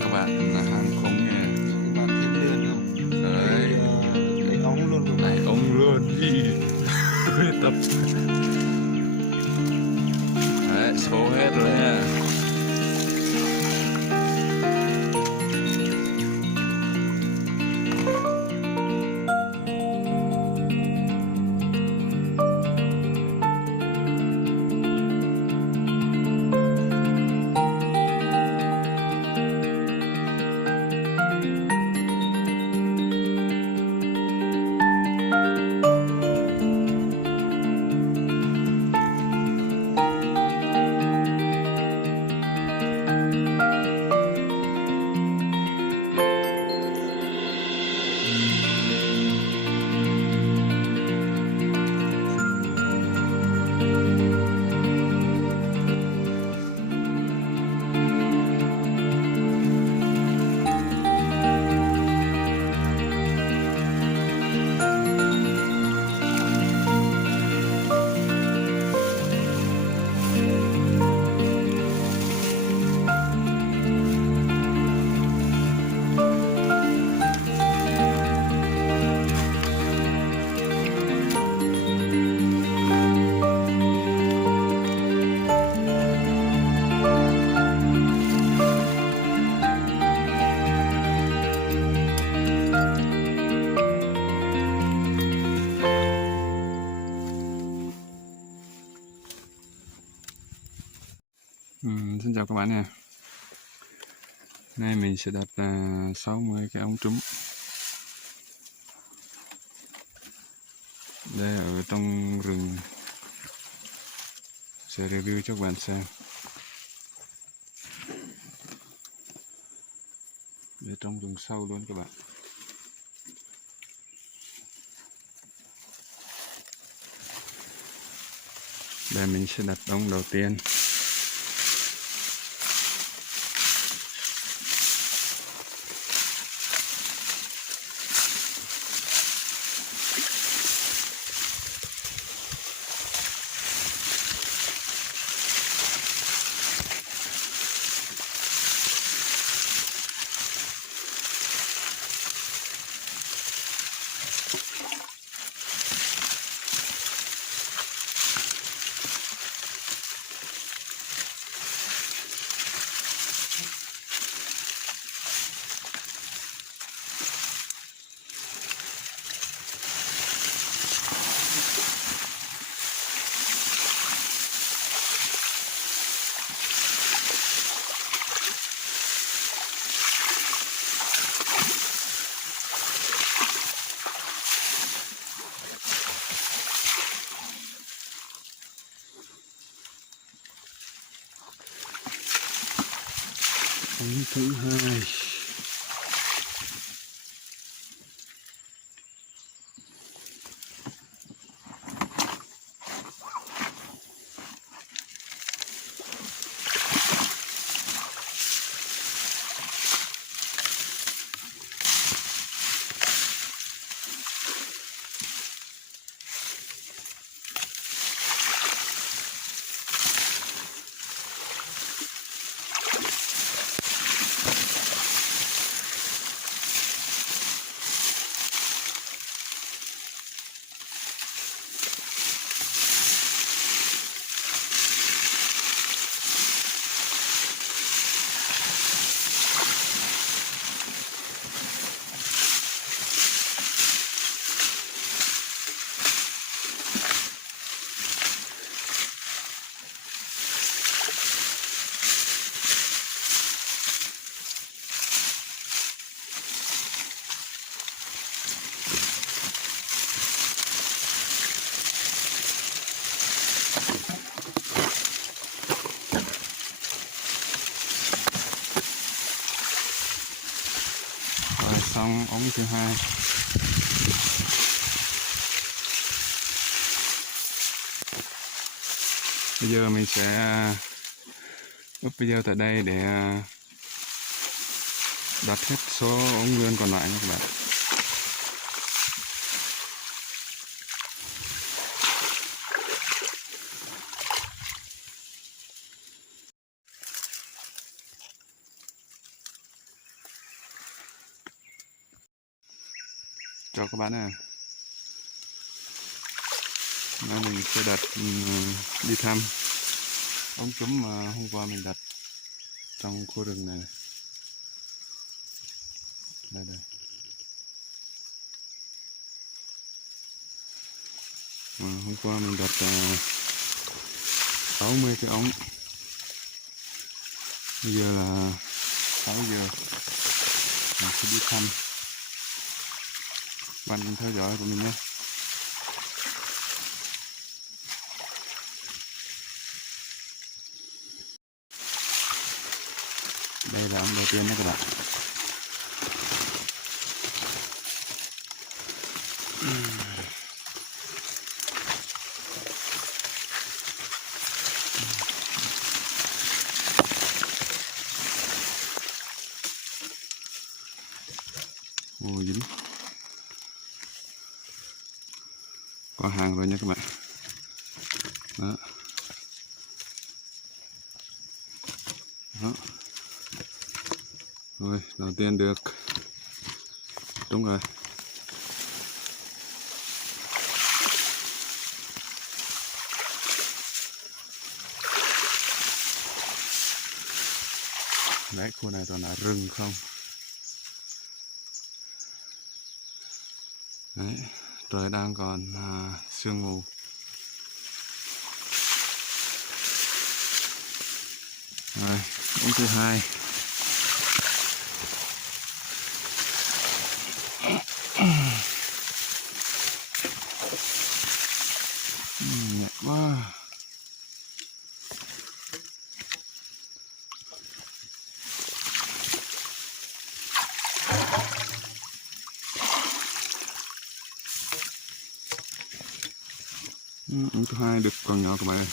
các bạn là hàng không nha. Các bạn thêm lươn không? Đấy, Lấy ống luôn luôn. này ông luôn đi tập. Đấy, số hết rồi nha. Xin chào các bạn nha. Nay mình sẽ đặt 60 cái ống trúng. Đây ở trong rừng, sẽ review cho các bạn xem. Đây trong rừng sâu luôn các bạn. Đây mình sẽ đặt ống đầu tiên. Ống thứ hai. Rồi xong ống thứ hai. Bây giờ mình sẽ up video tại đây để đặt hết số ống nguyên còn lại nha các bạn. cho các bạn nè. Nay mình sẽ đặt đi thăm ống cúm mà hôm qua mình đặt trong khu rừng này. Đây. Hôm qua mình đặt 60 cái ống. Bây giờ là 6 giờ. Mình sẽ đi thăm. Bạn theo dõi của mình nhé. Đây là ống đầu tiên đó các bạn. Ồ, dính. Có hàng rồi nha các bạn. Đó. Đó. Rồi, đầu tiên được. Đúng rồi. Đấy, khu này toàn là rừng không. Đấy, trời đang còn sương mù. Rồi, ống thứ hai. Nhẹ quá. Ống thứ hai được còn nhỏ các bạn ơi.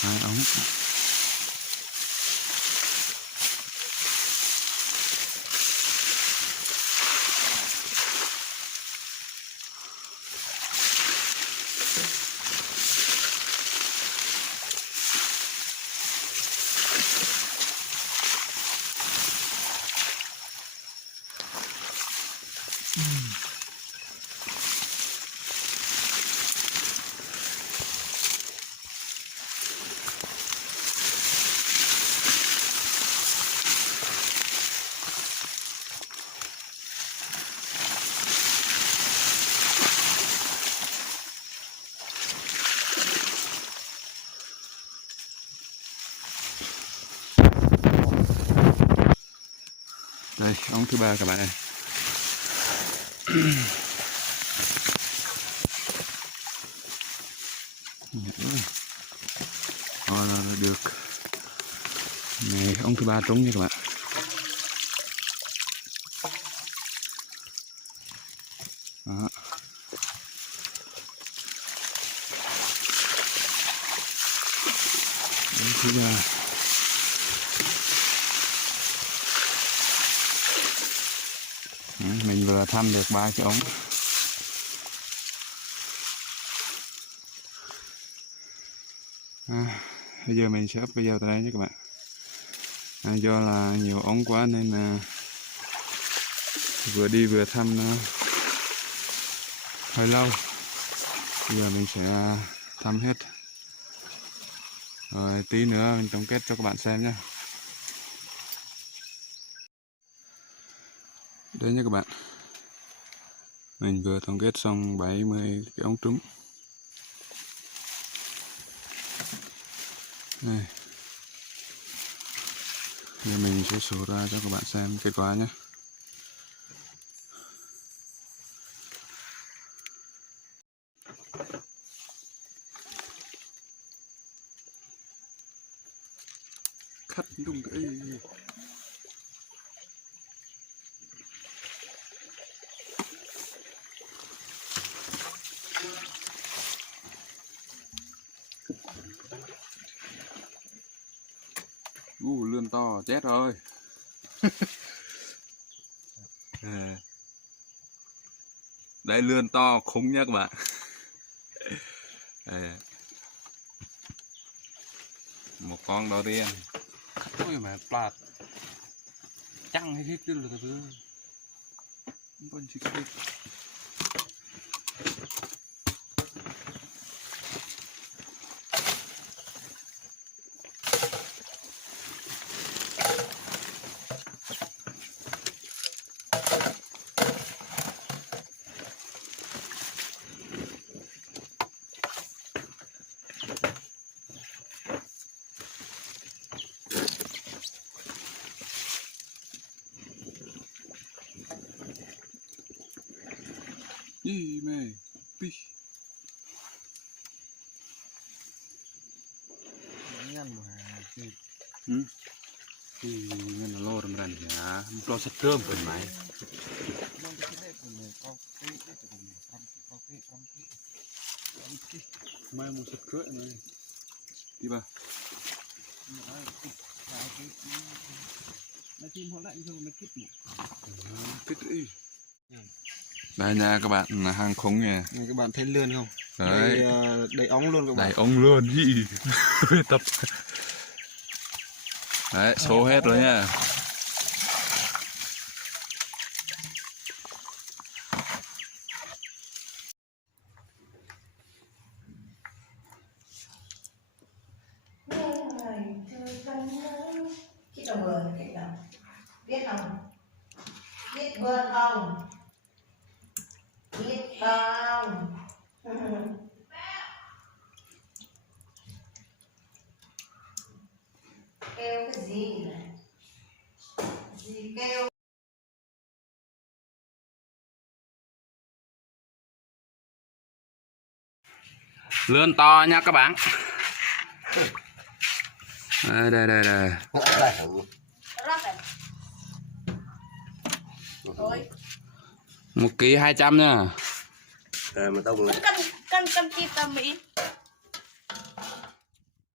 2 ống. Đây, ống thứ ba các bạn ơi. Rồi, được. Này, ống thứ ba trúng nha các bạn. Đó. Ống thứ ba. Mình vừa thăm được 3 cái ống. Bây giờ mình sẽ up video tại đây nhé các bạn. Do là nhiều ống quá nên là vừa đi vừa thăm nó hơi lâu. Bây giờ mình sẽ thăm hết. Rồi tí nữa mình tổng kết cho các bạn xem nhé. Đấy nhé các bạn. Mình vừa tổng kết xong 70 cái ống trúng. Đây. Giờ mình sẽ số ra cho các bạn xem kết quả nhé. Khách đúng cái lươn to chết rồi. Đây lươn to khủng nhá các bạn. Đây. Một con đầu tiên. Ôi mà plạt. trăng hay hết rồi thứ Bon chỉ cái gì mày pi nhăn mà thì thì nhân là lo đầm đàn hả lo sắt cơm phần máy mong cái đấy của mình có cái đấy của mình có cái mai mua sắt cơm này đi ba nó chim họ lại rồi nó kít một kít đi đây nha các bạn là hàng khống nha này các bạn thấy lươn không đấy đầy ống luôn các bạn đầy ống luôn gì tập đấy số hết rồi nha Chị đồng người chị đồng biết không biết vươn không biết không kêu cái gì này gì kêu lươn to nha các bạn đây rót này thôi 1 kg 200 nha mà tao cân cân cân chi tầm mỹ